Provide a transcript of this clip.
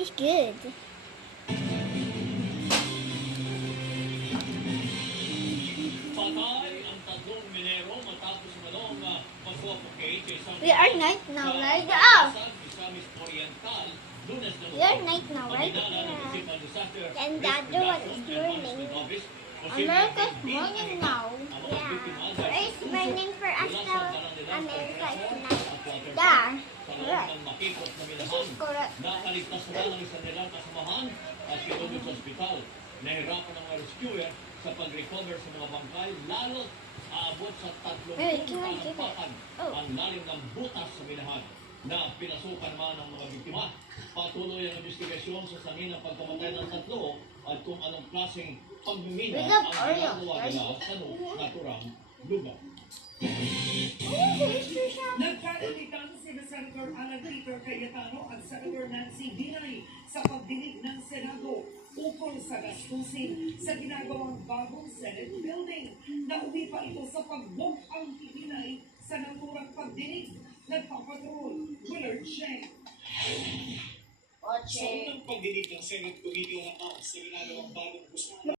It's good. Patay ang tatlong Minero matapos manong mag-suffocate sa isang We are night now, right? Oh! Misamis Oriental, Lunes na We are night now, right? And the other one is morning. America's morning now. Yeah. It's morning for us now. America is night. There. Right. This is correct. Nakaligtas na ng isa nilang kasamahan at sinunod sa ospital. Nahirapan ang mga rescuer sa pag-recover sa mga bangkay, lalo aabot sa 30 palampakan ang lalim ng butas sa minahan na pinasukan man ng mga biktima. Patuloy ang investigasyon sa sangin ng pagkamatay ng tatlo at kung anong klaseng pagmimina ang ginagawa nila sa naturang lugar. Nagkainitan si Senator Alan Peter Cayetano at Senator Nancy Binay sa pagdinig ng Senado ukol sa gastusin sa ginagawang bagong Senate building. Nauwi pa ito sa pagbok ang Binay sa naturang pagdinig. Nagpapatrol, Willard Sheng. Sa unang pagdinig ng Senate Committee on Accounts sa ginagawang bagong